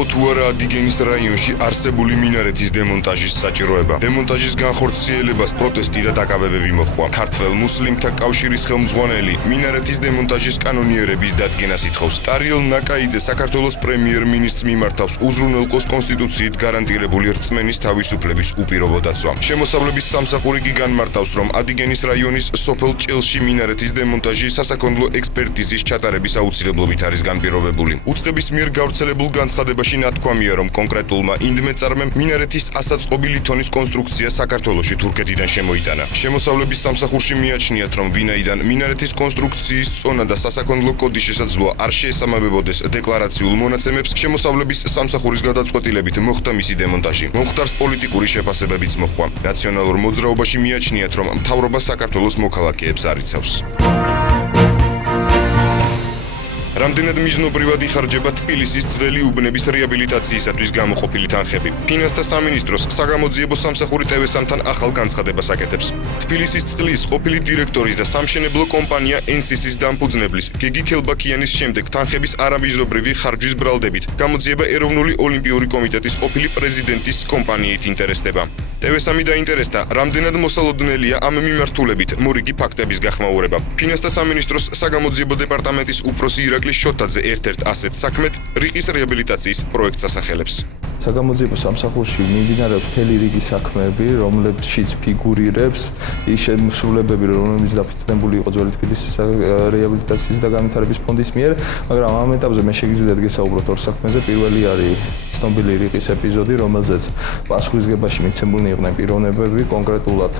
იყო თუ არა ადიგენის რაიონში არსებული მინარეთის დემონტაჟის საჭიროება. დემონტაჟის განხორციელებას პროტესტი და დაკავებები მოჰყვა. ქართველ მუსლიმთა კავშირის ხელმძღვანელი მინარეთის დემონტაჟის კანონიერების დადგენას ითხოვს. ტარიელ ნაკაიძე საქართველოს პრემიერ-მინისტრს მიმართავს უზრუნველყოს კონსტიტუციით გარანტირებული რწმენის თავისუფლების უპირობო დაცვა. შემოსავლების სამსახური კი განმარტავს, რომ ადიგენის რაიონის სოფელ ჭელში მინარეთის დემონტაჟი სასაქონლო ექსპერტიზის ჩატარების აუცილებლობით არის განპირობებული. უწყების მიერ გავრცელებულ განცხადებაში ნათქვამია, რომ კონკრეტულმა ინდმეწარმემ მინარეთის ასაწყობილი თონის კონსტრუქცია საქართველოში თურქეთიდან შემოიტანა. შემოსავლების სამსახურში მიაჩნიათ, რომ ვინაიდან მინარეთის კონსტრუქციის წონა და სასაქონლო კოდის შესაძლოა არ შეესაბამებოდეს დეკლარაციულ მონაცემებს, შემოსავლების სამსახურის გადაწყვეტილებით მოხდა მისი დემონტაჟი. მომხდარს პოლიტიკური შეფასებებიც მოჰყვა. ნაციონალურ მოძრაობაში მიაჩნიათ, რომ მთავრობა საქართველოს მოქალაქეებს არ იცავს. რამდენად მიზნობრივად იხარჯება თბილისის ძველი უბნების რეაბილიტაციისათვის გამოყოფილი თანხები. ფინანსთა სამინისტროს საგამოძიებო სამსახური TV-სამთან ახალ განცხადებას აკეთებს. თბილისის წყლის ყოფილი დირექტორის და სამშენებლო კომპანია NCC-ის დამფუძნებლის გიგი ქელბაქიანის შემდეგ თანხების არამიზნობრივი ხარჯვის ბრალდებით გამოძიება ეროვნული ოლიმპიური კომიტეტის ყოფილი პრეზიდენტის კომპანიით ინტერესდება. TV-3 დაინტერესდა, რამდენად მოსალოდნელია ამ მიმართულებით მორიგი ფაქტების გახმაურება. ფინანსთა სამინისტროს საგამოძიებო დეპარტამენტის უფროსი ირაკლი შოთაძე ერთ-ერთ ასეთ საქმედ რიყის რეაბილიტაციის პროექტს ასახელებს. საგამოძიებო სამსახურში მიმდინარეობს მთელი რიგი საქმეები, რომლებშიც ფიგურირებს ის შემსრულებები, რომლებიც დაფუძნებული იყო ძველი თბილისის რეაბილიტაციის და განვითარების ფონდის მიერ, მაგრამ ამ ეტაპზე მე შეგიძლიათ გესაუბროთ ორ საქმეზე. პირველი არის ცნობილი რიყის ეპიზოდი, რომელზეც პასუხისგებაში მიცემულნი იყვნენ პიროვნებები, კონკრეტულად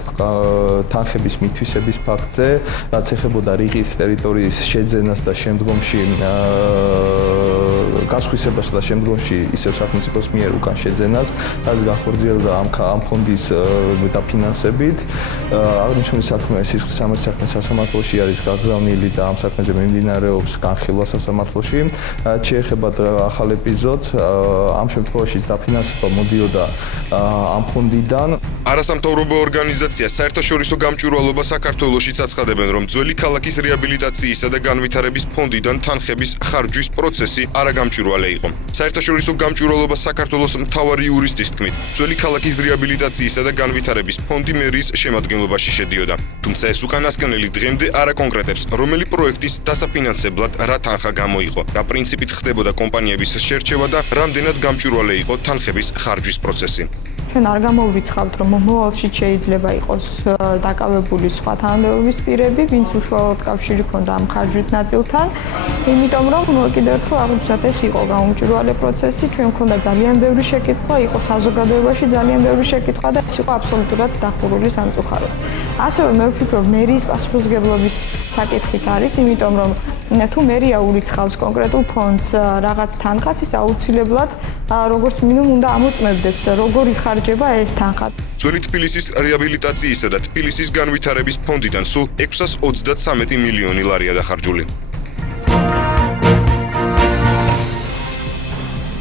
თანხების მითვისების ფაქტზე, რაც ეხებოდა რიყის ტერიტორიის შეძენას და შემდგომში გასხვისებას და შემდგომში ისევ სახელმწიფოს მიერ უკან შეძენას, რაც განხორციელდა ამ ფონდის დაფინანსებით. აღნიშნული საქმე სისხლის სამართლის საქმე სასამართლოში არის გაგზავნილი და ამ საქმეზე მიმდინარეობს განხილვა სასამართლოში. შეეხება ახალ ეპიზოდს, ამ შემთხვევაში დაფინანსება მოდიოდა ამ ფონდიდან. არასამთავრობო ორგანიზაცია საერთაშორისო გამჭვირვალობა საქართველოშიც აცხადებენ, რომ ძველი ქალაქის რეაბილიტაციისა და განვითარების ფონდიდან თანხების ხარჯვის პროცესი არაგამჭვირვალე იყო. საერთაშორისო გამჭვირვალობა საქართველოს მთავარი იურისტის თქმით, ძველი ქალაქის რეაბილიტაციისა და განვითარების ფონდი მერიის შემადგენლობაში შედიოდა. თუმცა ეს უკანასკნელი დღემდე არ აკონკრეტებს, რომელი პროექტის დასაფინანსებლად რა თანხა გამოიყო, რა პრინციპით ხდებოდა კომპანიების შერჩევა და რამდენად გამჭვირვალე იყო თანხების ხარჯვის პროცესი. ჩვენ არ გამოვრიცხავთ, რომ მომავალში შეიძლება იყოს დაკავებული სხვა თანამდებობის პირები, ვინც უშუალოდ კავშირი ჰქონდა ამ ხარჯვით ნაწილთან, იმიტომ რომ კიდევ ერთხელ აღვნიშნოთ, ეს იყო გამომჭვირვალე პროცესი, ჩვენ მქონდა ძალიან ბევრი შეკითხვა, იყო საზოგადოებაში ძალიან ბევრი შეკითხვა და ეს იყო აბსოლუტურად დახურული სამწუხაროდ. ასევე მე ვფიქრობ, მერიის პასუხისმგებლობის საკითხიც არის, იმიტომ რომ თუ მერია ურიცხავს კონკრეტულ ფონდს რაღაც თანხას, ის აუცილებლად როგორც მინიმუმ უნდა ამოწმებდეს, როგორ იხარჯება ეს თანხა. ძველი თბილისის რეაბილიტაციისა და თბილისის განვითარების ფონდიდან სულ 633 მილიონი ლარია დახარჯული.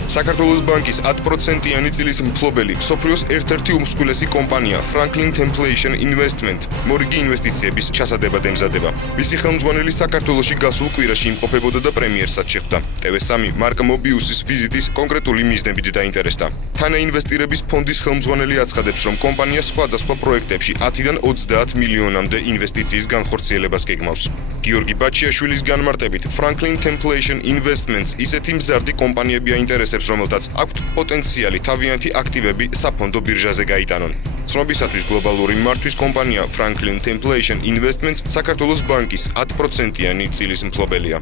საქართველოს ბანკის 10%-იანი წილის მფლობელი, მსოფლიოს ერთ-ერთი უმსხვილესი კომპანია Franklin Templeton Investment მორიგი ინვესტიციების ჩასადებად ემზადება. მისი ხელმძღვანელი საქართველოში გასულ კვირაში იმყოფებოდა და პრემიერსაც შეხვდა. TV3 მარკ მობიუსის ვიზიტის კონკრეტული მიზნებით დაინტერესდა. თანაინვესტირების ფონდის ხელმძღვანელი აცხადებს, რომ კომპანია სხვადასხვა პროექტებში 10-დან 30 მილიონამდე ინვესტიციის განხორციელებას გეგმავს. გიორგი ბაჩიაშვილის განმარტებით, Franklin Templeton Investments ისეთი მზარდი კომპანიები აინტერესებს, რომელთაც აქვთ პოტენციალი თავიანთი აქტივები საფონდო ბირჟაზე გაიტანონ. ცნობისათვის გლობალური მართვის კომპანია Franklin Templeton Investments საქართველოს ბანკის 10%-იანი წილის მფლობელია.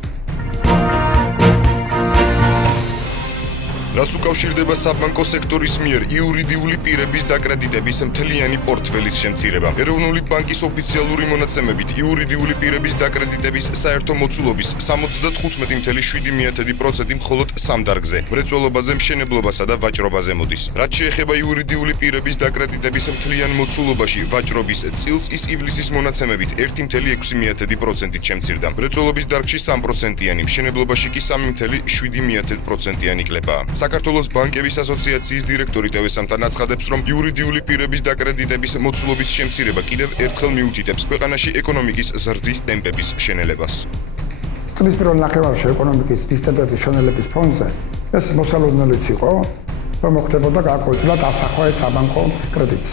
რაც უკავშირდება საბანკო სექტორის მიერ იურიდიული პირების დაკრედიტების მთლიანი პორტფელის შემცირება. ეროვნული ბანკის ოფიციალური მონაცემებით იურიდიული პირების დაკრედიტების საერთო მოცულობის 75.7% მხოლოდ სამ დარგზე: მრეწველობაზე, მშენებლობასა და ვაჭრობაზე მოდის. რაც შეეხება იურიდიული პირების დაკრედიტების მთლიან მოცულობაში ვაჭრობის წილს, ის ივლისის მონაცემებით 1.6%-ით შემცირდა. მრეწველობის დარგში 3%-იანი, მშენებლობაში კი 3.7%-იანი კლებაა. საქართველოს ბანკების ასოციაციის დირექტორი TV3-თან აცხადებს, რომ იურიდიული პირების დაკრედიტების მოცულობის შემცირება კიდევ ერთხელ მიუთითებს ქვეყანაში ეკონომიკის ზრდის ტემპების შენელებას. წლის პირველ ნახევარში ეკონომიკის ზრდის ტემპების შენელების ფონზე ეს მოსალოდნელიც იყო, რომ მოხდებოდა გაკვეთილა დასახვა ეს საბანკო კრედიტს.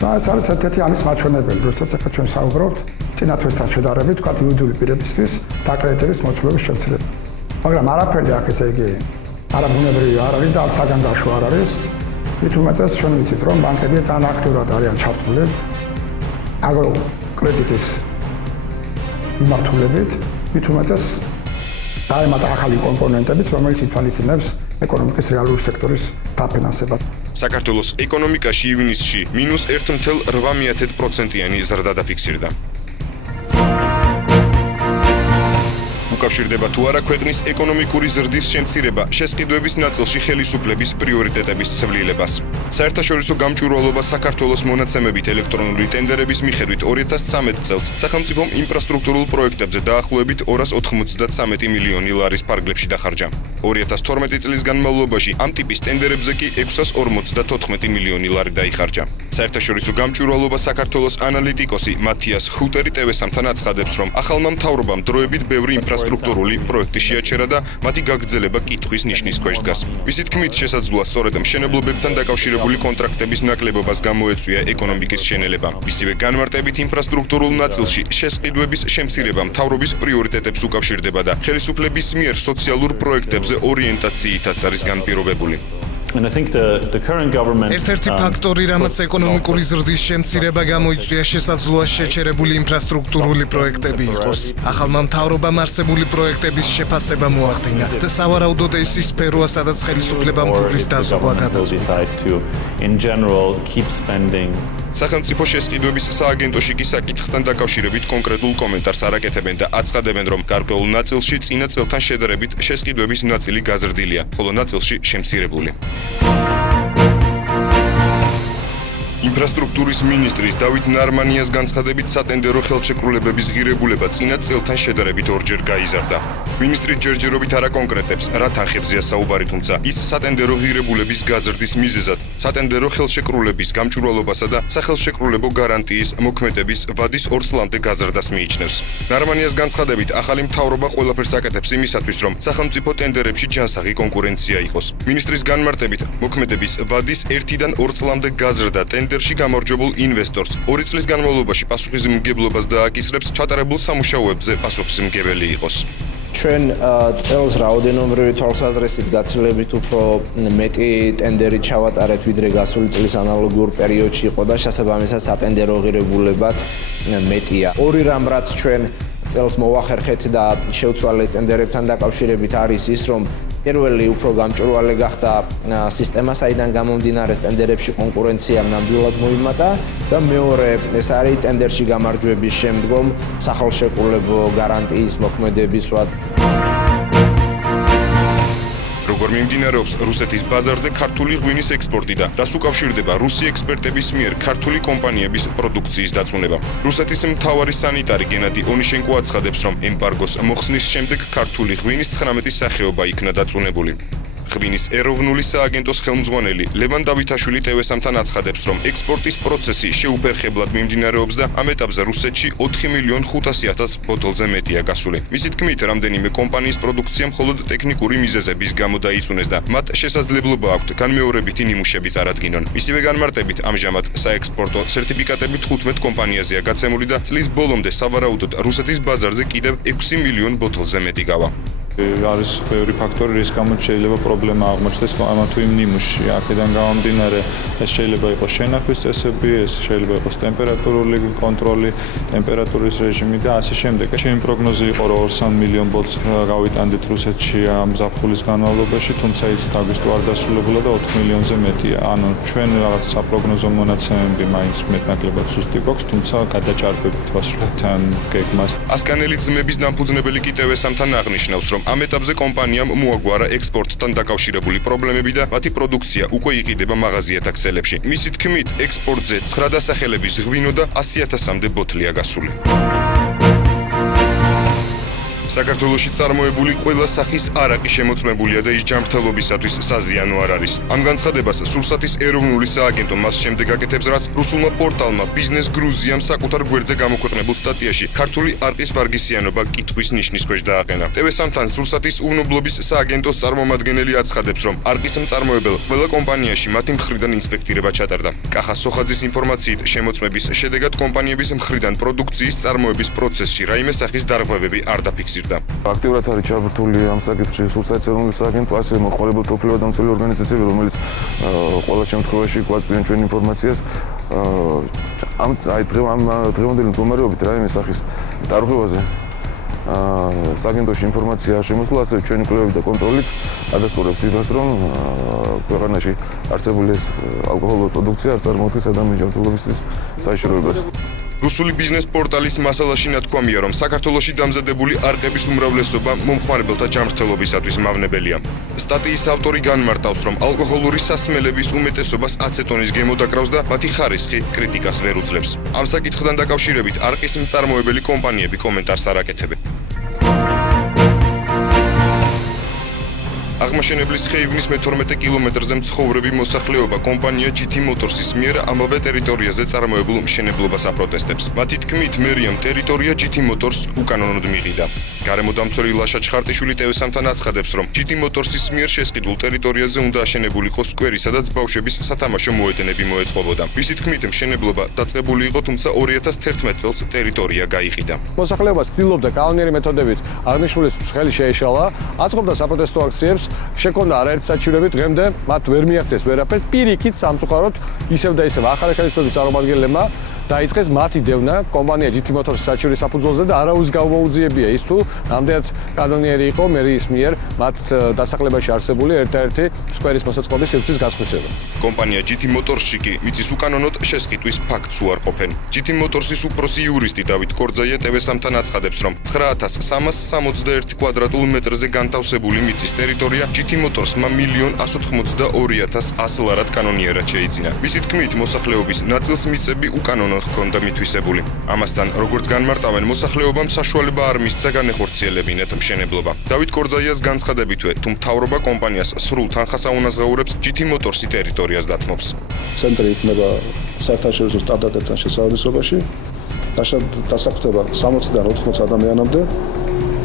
და ეს არის ერთ-ერთი ამის მაჩვენებელი, როდესაც ახლა ჩვენ საუბრობთ წინათვისთან შედარებით, თქვათ იურიდიული პირებისთვის დაკრედიტების მოცულობის შემცირება. მაგრამ არაფერი აქ ესე იგი არაბუნებრივი არ არის და საგანგაშო არ არის. მით უმეტეს ჩვენ ვიცით, რომ ბანკები თან აქტიურად არიან ჩართული აგრო კრედიტის მიმართულებით, მით უმეტეს დაემატა ახალი კომპონენტებიც, რომელიც ითვალისწინებს ეკონომიკის რეალური სექტორის დაფინანსებას. საქართველოს ეკონომიკაში ივნისში -1.8%-იანი ზრდა დაფიქსირდა. უკავშირდება თუ არა ქვეყნის ეკონომიკური ზრდის შემცირება შესყიდვების ნაწილში ხელისუფლების პრიორიტეტების ცვლილებას. საერთაშორისო გამჭვირვალობა საქართველოს მონაცემებით ელექტრონული ტენდერების მიხედვით 2013 წელს სახელმწიფომ ინფრასტრუქტურულ პროექტებზე დაახლოებით 293 მილიონი ლარის ფარგლებში დახარჯა. 2012 წლის განმავლობაში ამ ტიპის ტენდერებზე კი 654 მილიონი ლარი დაიხარჯა. საერთაშორისო გამჭვირვალობა საქართველოს ანალიტიკოსი მათიას ჰუტერი TV-სთან აცხადებს, რომ ახალმა მთავრობამ დროებით ბევრი ინფრასტრუქტურული პროექტი შეაჩერა და მათი გაგრძელება კითხვის ნიშნის ქვეშ დგას. მისი თქმით, შესაძლოა სწორედ მშენებლობებთან დაკავშირებული კონტრაქტების ნაკლებობას გამოეწვია ეკონომიკის შენელება. მისივე განმარტებით ინფრასტრუქტურულ ნაწილში შესყიდვების შემცირება მთავრობის პრიორიტეტებს უკავშირდება და ხელისუფლების მიერ სოციალურ პროექტებზე ორიენტაციითაც არის განპირობებული. ერთ-ერთი ფაქტორი, რამაც ეკონომიკური ზრდის შემცირება გამოიწვია, შესაძლოა შეჩერებული ინფრასტრუქტურული პროექტები იყოს. ახალმა მთავრობამ არსებული პროექტების შეფასება მოახდინა და სავარაუდოდ ეს ის სფეროა, სადაც ხელისუფლებამ ფულის დაზოგვა გადაწყვიტა. სახელმწიფო შესყიდვების სააგენტოში კი საკითხთან დაკავშირებით კონკრეტულ კომენტარს არ აკეთებენ და აცხადებენ, რომ გარკვეულ ნაწილში წინა წელთან შედარებით შესყიდვების ნაწილი გაზრდილია, ხოლო ნაწილში შემცირებული. ინფრასტრუქტურის მინისტრის დავით ნარმანიას განცხადებით სატენდერო ხელშეკრულებების ღირებულება წინა წელთან შედარებით ორჯერ გაიზარდა. მინისტრი ჯერჯერობით არ აკონკრეტებს, რა თანხებზეა საუბარი, თუმცა ის სატენდერო ღირებულების გაზრდის მიზეზად სატენდერო ხელშეკრულების გამჭვირვალობასა და სახელშეკრულებო გარანტიის მოქმედების ვადის 2 წლამდე გაზრდას მიიჩნევს. ნარმანიას განცხადებით, ახალი მთავრობა ყველაფერს აკეთებს იმისათვის, რომ სახელმწიფო ტენდერებში ჯანსაღი კონკურენცია იყოს. მინისტრის განმარტებით, მოქმედების ვადის 1-დან 2 წლამდე გაზრდა ტენდერში გამარჯვებულ ინვესტორს 2 წლის განმავლობაში პასუხისმგებლობას დააკისრებს ჩატარებულ სამუშაოებზე პასუხისმგებელი იყოს. ჩვენ წელს რაოდენობრივი თვალსაზრისით გაცილებით უფრო მეტი ტენდერი ჩავატარეთ, ვიდრე გასული წლის ანალოგიურ პერიოდში იყო და შესაბამისად სატენდერო ღირებულებაც მეტია. ორი რამ, რაც ჩვენ წელს მოვახერხეთ და შევცვალეთ ტენდერებთან დაკავშირებით, არის ის, რომ პირველი უფრო გამჭვირვალე გახდა სისტემა, საიდან გამომდინარე ტენდერებში კონკურენცია ნამდვილად მოიმატა და მეორე ეს არის ტენდერში გამარჯვების შემდგომ სახელშეკრულებო გარანტიის მოქმედების ვადა. როგორ მიმდინარეობს რუსეთის ბაზარზე ქართული ღვინის ექსპორტი და რას უკავშირდება რუსი ექსპერტების მიერ ქართული კომპანიების პროდუქციის დაწუნება. რუსეთის მთავარი სანიტარი გენადი ონიშენკო აცხადებს, რომ ემბარგოს მოხსნის შემდეგ ქართული ღვინის 19 სახეობა იქნა დაწუნებული. ღვინის ეროვნული სააგენტოს ხელმძღვანელი ლევან დავითაშვილი TV-სთან აცხადებს, რომ ექსპორტის პროცესი შეუფერხებლად მიმდინარეობს და ამ ეტაპზე რუსეთში 4.500.000 ბოთლზე მეტია გასული. მისი თქმით, რამდენიმე კომპანიის პროდუქცია მხოლოდ ტექნიკური მიზეზების გამო დაიწუნეს და მათ შესაძლებლობა აქვთ განმეორებითი ნიმუშები წარადგინონ. მისივე განმარტებით, ამჟამად საექსპორტო სერტიფიკატები 15 კომპანიაზეა გაცემული და წლის ბოლომდე სავარაუდოდ რუსეთის ბაზარზე კიდევ 6 მილიონ ბოთლზე მეტი გავა. არის ბევრი ფაქტორი, რის გამოც შეიძლება პრობლემა აღმოჩნდეს ამა თუ იმ ნიმუშში. აქედან გამომდინარე, ეს შეიძლება იყოს შენახვის წესები, ეს შეიძლება იყოს ტემპერატურული კონტროლი, ტემპერატურის რეჟიმი და ასე შემდეგ. ჩემი პროგნოზი იყო, რომ 2-3 მილიონ ბოთლს გავიტანდით რუსეთში ამ ზაფხულის განმავლობაში, თუმცა ის აგვისტო არ დასრულებულა და 4 მილიონზე მეტია. ანუ ჩვენ რაღაც საპროგნოზო მონაცემები მაინც მეტნაკლებად სუსტი გვაქვს, თუმცა გადაჭარბებით ვასრულებთ ამ გეგმას. ასკანელი ძმების დამფუძნებელი კი TV-სთან აღნიშნავს, რომ ამ ეტაპზე კომპანიამ მოაგვარა ექსპორტთან დაკავშირებული პრობლემები და მათი პროდუქცია უკვე იყიდება მაღაზიათა ქსელებში. მისი თქმით, ექსპორტზე 9 დასახელების ღვინო და 100,000-მდე ბოთლია გასული. საქართველოში წარმოებული ყველა სახის არაყი შემოწმებულია და ის ჯანმრთელობისათვის საზიანო არ არის. ამ განცხადებას სურსათის ეროვნული სააგენტო მას შემდეგ აკეთებს, რაც რუსულმა პორტალმა Business Gruziam საკუთარ გვერდზე გამოქვეყნებულ სტატიაში ქართული არყის ვარგისიანობა კითხვის ნიშნის ქვეშ დააყენა. TV3-თან სურსათის უვნებლობის სააგენტოს წარმომადგენელი აცხადებს, რომ არყის მწარმოებელ ყველა კომპანიაში მათი მხრიდან ინსპექტირება ჩატარდა. კახა სოხაძის ინფორმაციით, შემოწმების შედეგად კომპანიების მხრიდან პროდუქციის წარმოების პროცესში რაიმე სახის დარღვევები არ დაფიქსირდა. აქტიურად არის ჩაბართული ამ საკითხში სურსათის ეროვნული სააგენტო, ასევე მოხმარებელთა უფლებადამცველი ორგანიზაციები, რომელიც ყველა შემთხვევაში გვაწვდიან ჩვენ ინფორმაციას. ამ დღევანდელი მდგომარეობით რაიმე სახის დარღვევაზე სააგენტოში ინფორმაცია არ შემოსულა, ასევე ჩვენი კვლევები და კონტროლიც ადასტურებს იმას, რომ ქვეყანაში არსებული ეს ალკოჰოლური პროდუქცია არ წარმოადგენს ადამიანის ჯანმრთელობისთვის საჭიროებას. რუსული ბიზნეს პორტალის მასალაში ნათქვამია, რომ საქართველოში დამზადებული არყების უმრავლესობა მომხმარებელთა ჯანმრთელობისათვის მავნებელია. სტატიის ავტორი განმარტავს, რომ ალკოჰოლური სასმელების უმეტესობას აცეტონის გემო დაკრავს და მათი ხარისხი კრიტიკას ვერ უძლებს. ამ საკითხთან დაკავშირებით არყის მწარმოებელი კომპანიები კომენტარს არ აკეთებენ. აღმაშენებლის ხეივნის მე-12 კილომეტრზე მცხოვრები მოსახლეობა კომპანია GT Motors-ის მიერ ამავე ტერიტორიაზე წარმოებულ მშენებლობას აპროტესტებს. მათი თქმით, მერიამ ტერიტორია GT Motors უკანონოდ მიყიდა. გარემოდამცველი ლაშა ჩხარტიშვილი TV3-თან აცხადებს, რომ GT Motors-ის მიერ შესყიდულ ტერიტორიაზე უნდა აშენებულიყო სკვერი, სადაც ბავშვების სათამაშო მოედნები მოეწყობოდა. მისი თქმით, მშენებლობა დაწყებული იყო, თუმცა 2011 წელს ტერიტორია გაიყიდა. მოსახლეობა ცდილობდა კანონიერი მეთოდებით აღნიშნულის ხელი შეეშალა, აწყობდა საპროტესტო აქციებს, შექონდა არაერთი საჩივრები, დღემდე მათ ვერ მიაღწიეს ვერაფერს, პირიქით სამწუხაროდ ისევ და ისევ ახალი ხელისუფლების წარმომადგენლებმა დაიწყეს მათი დევნა კომპანია GT Motors-ის საჩივრის საფუძველზე და არავის გამოუძიებია ის თუ რამდენად კანონიერი იყო მერიის მიერ მათ დასახლებაში არსებული ერთ-ერთი სკვერის მოსაწყობის სივრცის გასხვისება. კომპანია GT Motors-ში კი მიწის უკანონოდ შესყიდვის ფაქტს უარყოფენ. GT Motors-ის უფროსი იურისტი დავით კორძაია TV3-თან აცხადებს, რომ 9361 კვადრატულ მეტრზე განთავსებული მიწის ტერიტორია GT Motors-მა 1,182,100 ლარად კანონიერად შეიძინა. მისი თქმით, მოსახლეობის ნაწილს მიწები უკანონოდ ჰქონდა მითვისებული. ამასთან, როგორც განმარტავენ, მოსახლეობამ საშუალება არ მისცა განეხორციელებინათ მშენებლობა. დავით კორძაიას განცხადებითვე, თუ მთავრობა კომპანიას სრულ თანხას აუნაზღაურებს, GT Motors-ი ტერიტორიას დათმობს. ცენტრი იქნება საერთაშორისო სტანდარტებთან შესაბამისობაში, დასაქმდება 60-დან 80 ადამიანამდე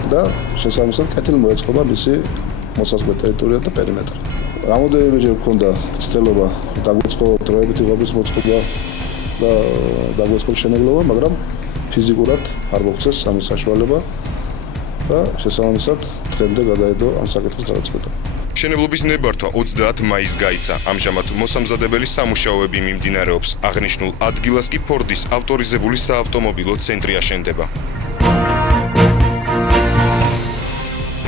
და შესაბამისად კეთილი მოეწყობა მისი მოსაზღვრე ტერიტორია და პერიმეტრი. რამოდენიმეჯერ მქონდა ცდილობა დაგვეწყო დროებითი ღობის მოწყობა და დაგვეწყო მშენებლობა, მაგრამ ფიზიკურად არ მოგწეს ამის საშუალება და შესაბამისად დღემდე გადაედო ამ საკითხის გადაწყვეტა. მშენებლობის ნებართვა 30 მაისს გაიცა. ამჟამად მოსამზადებელი სამუშაოები მიმდინარეობს. აღნიშნულ ადგილას კი ფორდის ავტორიზებული საავტომობილო ცენტრი აშენდება.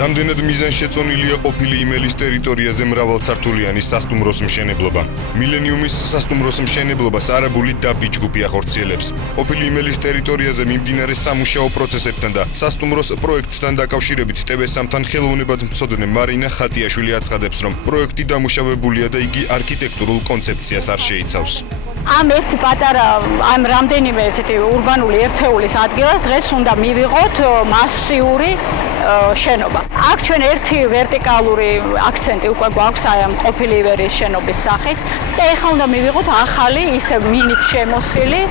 რამდენად მიზანშეწონილია ყოფილი იმელის ტერიტორიაზე მრავალსართულიანი სასტუმროს მშენებლობა. მილენიუმის სასტუმროს მშენებლობას არაბული დაბი ჯგუფი ახორციელებს. ყოფილი იმელის ტერიტორიაზე მიმდინარე სამუშაო პროცესებთან და სასტუმროს პროექტთან დაკავშირებით TV3-თან ხელოვნებად მცოდნე მარინა ხატიაშვილი აცხადებს, რომ პროექტი დამუშავებულია და იგი არქიტექტურულ კონცეფციას არ შეიცავს. ამ ერთი პატარა ამ რამდენიმე ესეთი ურბანული ერთეულის ადგილას დღეს უნდა მივიღოთ მასიური შენობა. აქ ჩვენ ერთი ვერტიკალური აქცენტი უკვე გვაქვს აი ამ ყოფილი ივერის შენობის სახით და ეხლა უნდა მივიღოთ ახალი ისე მინით შემოსილი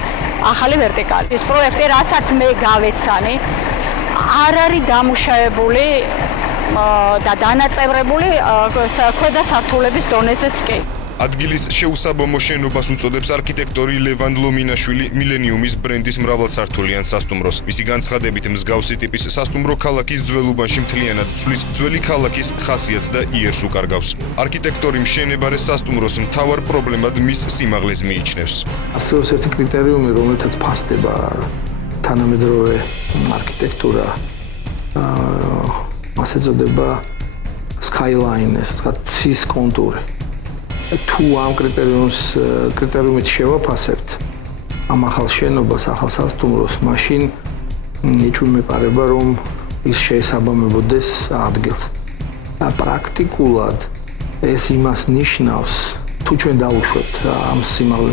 ახალი ვერტიკალი. ეს პროექტი, რასაც მე გავეცანი, არ არის დამუშავებული და დანაწევრებული ქვედა სართულების დონეზეც კი. ადგილის შეუსაბამო შენობას უწოდებს არქიტექტორი ლევან ლომინაშვილი მილენიუმის ბრენდის მრავალსართულიან სასტუმროს. მისი განცხადებით, მსგავსი ტიპის სასტუმრო ქალაქის ძველ უბანში მთლიანად ცვლის ძველი ქალაქის ხასიათს და იერს უკარგავს. არქიტექტორი მშენებარე სასტუმროს მთავარ პრობლემად მის სიმაღლეს მიიჩნევს. არსებობს ერთი კრიტერიუმი, რომელთაც ფასდება თანამედროვე არქიტექტურა, ასე წოდება skyline, ესე ვთქვათ, ცის კონტური. თუ ამ კრიტერიუმით შევაფასებთ ამ ახალ შენობას, ახალ სასტუმროს, მაშინ ეჭვმეპარება, რომ ის შეესაბამებოდეს ადგილს. და პრაქტიკულად ეს იმას ნიშნავს, თუ ჩვენ დავუშვებთ ამ სიმაღლე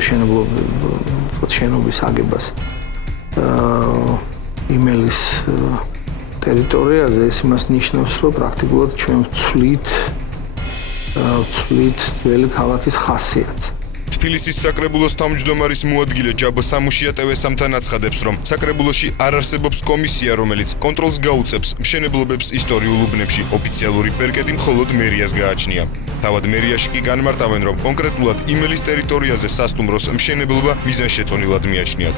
შენობის აგებას იმელის ტერიტორიაზე, ეს იმას ნიშნავს, რომ პრაქტიკულად ჩვენ ვცვლით ძველი ქალაქის ხასიათს. თბილისის საკრებულოს თავმჯდომარის მოადგილე ჯაბო სამუშიატევესამთან აცხადებს, რომ საკრებულოში არ არსებობს კომისია, რომელიც კონტროლს გაუწევს მშენებლობებს ისტორიულ უბნებში. ოფიციალური პერკეტი მხოლოდ მერიას გააჩნია. თავად მერიაში კი განმარტავენ, რომ კონკრეტულად იმელის ტერიტორიაზე სასტუმროს მშენებლობა მიზანშეწონილად მიაჩნიათ.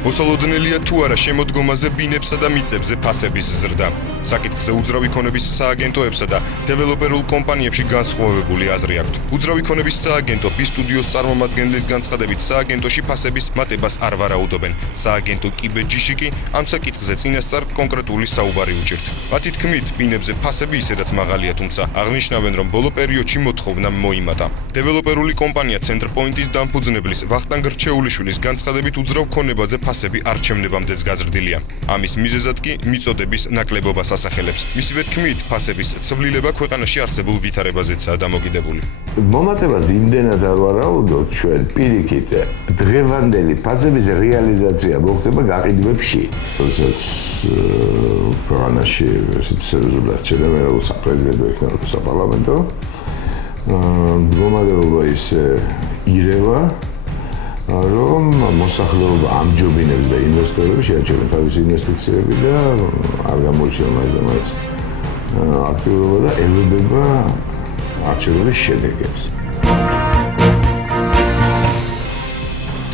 მოსალოდნელია თუ არა შემოდგომაზე ბინებსა და მიწებზე ფასების ზრდა. საკითხზე უძრავი ქონების სააგენტოებსა და დეველოპერულ კომპანიებში განსხვავებული აზრი აქვთ. უძრავი ქონების სააგენტო B-სტუდიოს წარმომადგენლის განცხადებით, სააგენტოში ფასების მატებას არ ვარაუდობენ. სააგენტო კიბეჯიში კი ამ საკითხზე წინასწარ კონკრეტული საუბარი უჭირთ. მათი თქმით, ბინებზე ფასები ისედაც მაღალია, თუმცა აღნიშნავენ, რომ ბოლო პერიოდში მოთხოვნა მოიმატა. დეველოპერული კომპანია ცენტრპოინტის დამფუძნებლის ვახტანგ რჩეულიშვილის განცხადებით, უძრავ ქონებაზე ფასები არჩევნებამდეც გაზრდილია. ამის მიზეზად კი მიწოდების ნაკლებობას ასახელებს. მისივე თქმით, ფასების ცვლილება ქვეყანაში არსებულ ვითარებაზეცაა დამოკიდებული. მომატებას იმდენად არ ვარაუდობთ ჩვენ პირიქით დღევანდელი ფასების რეალიზაცია მოხდება გაყიდვებში. როდესაც ქვეყანაში სერიოზულად არჩევნები როგორც საპრეზიდენტო იქნება როგორც საპარლამენტო მდგომარეობა ისე ირევა რომ მოსახლეობა ამჯობინებს და ინვესტორები შეაჩერენ თავის ინვესტიციები და არ გამოიჩინა მაინც აქტიურობა და ელოდება არჩევნების შედეგებს.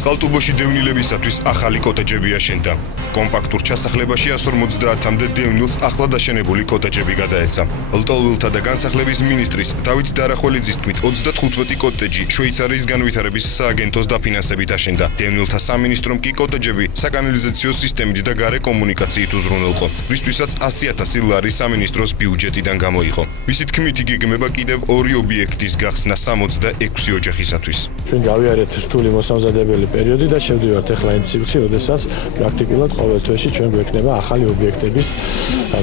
წყალტუბოში დევნილებისათვის ახალი კოტეჯები აშენდა. კომპაქტურ ჩასახლებაში 150-მდე დევნილს ახლად აშენებული კოტეჯები გადაეცა. ლტოლვილთა და განსახლების მინისტრის დავით დარახველიძის თქმით, 35 კოტეჯი შვეიცარიის განვითარების სააგენტოს დაფინანსებით აშენდა. დევნილთა სამინისტრომ კი კოტეჯები საკანალიზაციო სისტემით და გარე კომუნიკაციით უზრუნველყო, რისთვისაც 100,000 ლარი სამინისტროს ბიუჯეტიდან გამოიყო. მისი თქმით, იგი გეგმება კიდევ 2 ობიექტის გახსნა 66 ოჯახისათვის. ჩვენ გავიარეთ რთული მოსამზადებელი პერიოდი და შევდივართ ახლა იმ ციკლში, როდესაც პრაქტიკულად ყოველ თვეში ჩვენ გვექნება ახალი ობიექტების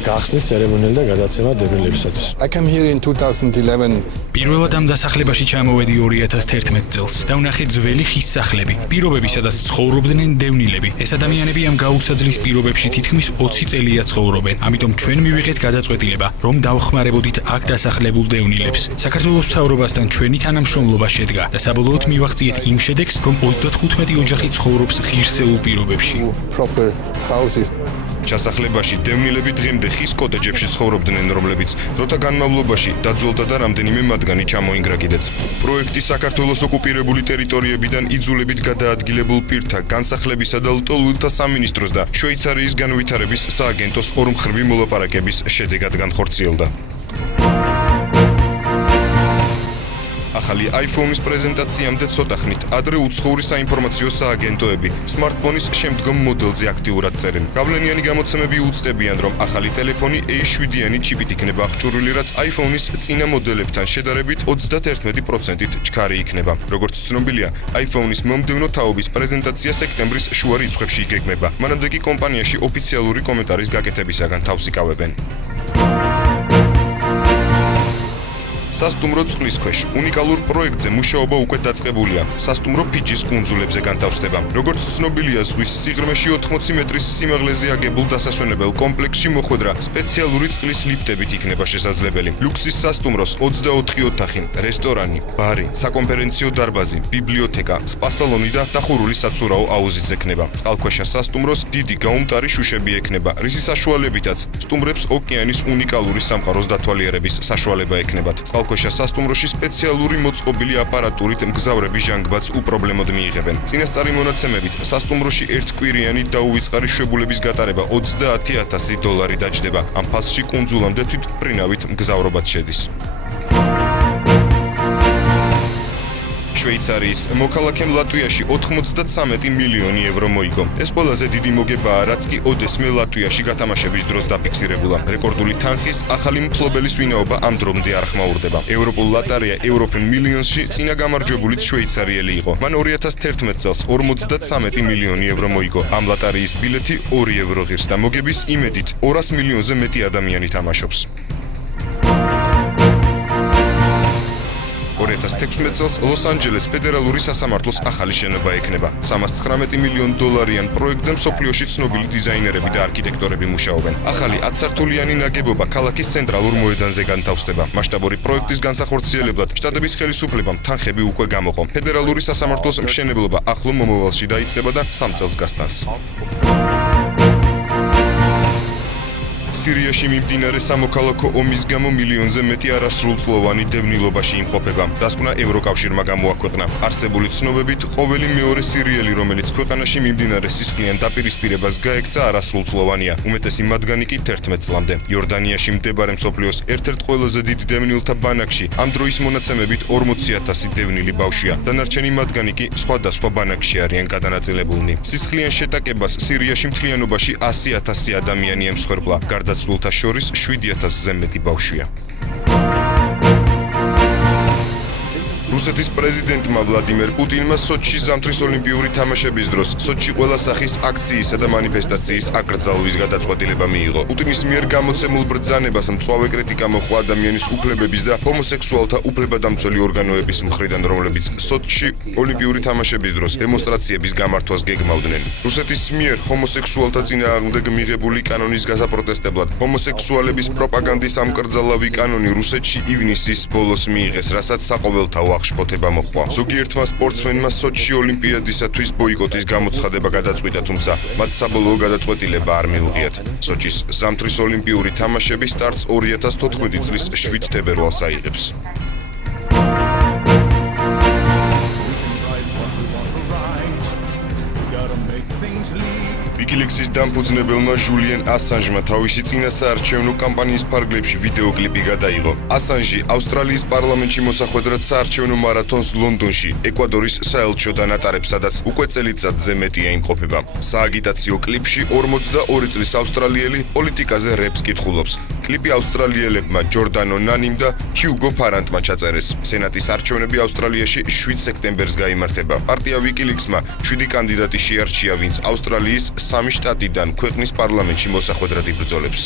გახსნის ცერემონიალი და გადაცემა დევნილებისათვის. I came here in 2011. პირველად ამ დასახლებაში ჩამოვედი 2011 წელს და ვნახე ძველი ხის სახლები, პირობები, სადაც ცხოვრობდნენ დევნილები. ეს ადამიანები ამ გაუცაძლის პირობებში თითქმის 20 წელია ცხოვრობენ. ამიტომ ჩვენ მივიღეთ გადაწყვეტილება, რომ დავხმარებოდით აქ დასახლებულ დევნილებს. საქართველოს მთავრობასთან ჩვენი თანამშრომლობა შედგა და საბოლოოდ მივაღწიეთ იმ შედეგს, რომ 35 ოჯახი ცხოვრობს ღირსეულ პირობებში. ჩასახლებაში დევნილები დღემდე ხის კოტეჯებში ცხოვრობდნენ, რომლებიც დროთა განმავლობაში დაძველდა და რამდენიმე მათგანი ჩამოინგრა კიდეც. პროექტი საქართველოს ოკუპირებული ტერიტორიებიდან იძულებით გადაადგილებულ პირთა განსახლებისა და ლტოლვილთა სამინისტროს და შვეიცარიის განვითარების სააგენტოს ორმხრივი მოლაპარაკების შედეგად განხორციელდა. ახალი iPhone-ის პრეზენტაციამდე ცოტა ხნით ადრე უცხოური საინფორმაციო სააგენტოები smartphone-ის შემდგომ მოდელზე აქტიურად წერენ. გავლენიანი გამოცემები უწყებიან, რომ ახალი ტელეფონი A7-იანი ჩიპით იქნება აღჭურვილი, რაც iPhone-ის წინა მოდელებთან შედარებით 31%-ით ჩქარი იქნება. როგორც ცნობილია, iPhone-ის მომდევნო თაობის პრეზენტაცია სექტემბრის შუა რიცხვებში იგეგმება. მანამდე კი კომპანიაში ოფიციალური კომენტარის გაკეთებისაგან თავს იკავებენ. სასტუმრო წყლის ქვეშ უნიკალურ პროექტზე მუშაობა უკვე დაწყებულია. სასტუმრო ფიჯის კუნძულებზე განთავსდება. როგორც ცნობილია, ზღვის სიღრმეში 80 მეტრის სიმაღლეზე აგებულ დასასვენებელ კომპლექსში მოხვედრა სპეციალური წყლის ლიფტებით იქნება შესაძლებელი. ლუქსის სასტუმროს 24 ოთახი, რესტორანი, ბარი, საკონფერენციო დარბაზი, ბიბლიოთეკა, სპა-სალონი და დახურული საცურაო აუზიც ექნება. წყალქვეშა სასტუმროს დიდი გაუმტარი შუშები ექნება, რის საშუალებითაც სტუმრებს ოკეანის უნიკალური სამყაროს დათვალიერების საშუალება ექნებათ. ქოშა სასტუმროში სპეციალური მოწყობილი აპარატურით მგზავრები ჟანგბადს უპრობლემოდ მიიღებენ. წინასწარი მონაცემებით, სასტუმროში ერთკვირიანი დაუვიწყარი შვებულების გატარება $30,000 დაჯდება. ამ ფასში კუნძულამდე თვითმფრინავით მგზავრობაც შედის. შვეიცარიის მოქალაქემ ლატვიაში 93 მილიონი ევრო მოიგო. ეს ყველაზე დიდი მოგებაა, რაც კი ოდესმე ლატვიაში გათამაშების დროს დაფიქსირებულა. რეკორდული თანხის ახალი მფლობელის ვინაობა ამ დრომდე არ ხმაურდება. ევროპულ ლატარია ევროპენ მილიონში წინა გამარჯვებულიც შვეიცარიელი იყო. მან 2011 წელს 53 მილიონი ევრო მოიგო. ამ ლატარიის ბილეთი 2 ევრო ღირს და მოგების იმედით 200 მილიონზე მეტი ადამიანი თამაშობს. 2016 წელს ლოს-ანჯელეს ფედერალური სასამართლოს ახალი შენობა ექნება. 319 მილიონ დოლარიან პროექტზე მსოფლიოში ცნობილი დიზაინერები და არქიტექტორები მუშაობენ. ახალი 10 სართულიანი ნაგებობა ქალაქის ცენტრალურ მოედანზე განთავსდება. მასშტაბური პროექტის განსახორციელებლად შტატების ხელისუფლებამ თანხები უკვე გამოყო. ფედერალური სასამართლოს მშენებლობა ახლო მომავალში დაიწყება და 3 წელს გასტანს. სირიაში მიმდინარე სამოქალაქო ომის გამო მილიონზე მეტი არასრულწლოვანი დევნილობაში იმყოფება. დასკვნა ევროკავშირმა გამოაქვეყნა. არსებული ცნობებით, ყოველი მეორე სირიელი, რომელიც ქვეყანაში მიმდინარე სისხლიან დაპირისპირებას გაექცა, არასრულწლოვანია. უმეტესი მათგანი კი 11 წლამდე. იორდანიაში მდებარე მსოფლიოს ერთ-ერთ ყველაზე დიდ დევნილთა ბანაკში ამ დროის მონაცემებით 40,000 დევნილი ბავშვია. დანარჩენი მათგანი კი სხვადასხვა ბანაკში არიან გადანაწილებულნი. სისხლიან შეტაკებას სირიაში მთლიანობაში 100,000 ადამიანი ემსხვერპლა. გარდაცვლულთა შორის 7,000-ზე მეტი ბავშვია. რუსეთის პრეზიდენტმა ვლადიმერ პუტინმა სოჩში ზამთრის ოლიმპიური თამაშების დროს სოჩში ყველა სახის აქციისა და მანიფესტაციის აკრძალვის გადაწყვეტილება მიიღო. პუტინის მიერ გამოცემულ ბრძანებას მწვავე კრიტიკა მოჰყვა ადამიანის უფლებების და ჰომოსექსუალთა უფლებადამცველი ორგანოების მხრიდან, რომლებიც სოჩში ოლიმპიური თამაშების დროს დემონსტრაციების გამართვას გეგმავდნენ. რუსეთის მიერ ჰომოსექსუალთა წინააღმდეგ მიღებული კანონის გასაპროტესტებლად ჰომოსექსუალების პროპაგანდის ამკრძალავი კანონი რუსეთში ივნისის ბოლოს მიიღეს, რასაც საყოველთაო შპოთება მოხდა. ზოგიერთმა სპორტსმენმა სოჩში ოლიმპიადისათვის ბოიკოტის გამოცხადება გადაწყვიტა, თუმცა მათ საბოლოო გადაწყვეტილება არ მიუღიათ. სოჩის ზამთრის ოლიმპიური თამაშები სტარტს 2014 წლის 7 თებერვალს აიღებს. WikiLeaks-ის დამფუძნებელმა ჟულიან ასანჟმა თავისი წინასაარჩევნო კამპანიის ფარგლებში ვიდეოკლიპი გადაიღო. ასანჟი ავსტრალიის პარლამენტში მოსახვედრად საარჩევნო მარათონს ლონდონში, ეკვადორის საელჩოდან ატარებს, სადაც უკვე წელიწადზე მეტია იმყოფება. სააგიტაციო კლიპში 42 წლის ავსტრალიელი პოლიტიკაზე რეპს კითხულობს. კლიპი ავსტრალიელებმა ჯორდანო ნანიმ და ჰიუგო ფარანტმა ჩაწერეს. სენატის არჩევნები ავსტრალიაში 7 სექტემბერს გაიმართება. პარტია WikiLeaks-მა 7 კანდიდატი შეარჩია, ვინც ავსტრალიის 3 შტატიდან ქვეყნის პარლამენტში მოსახვედრად იბრძოლებს.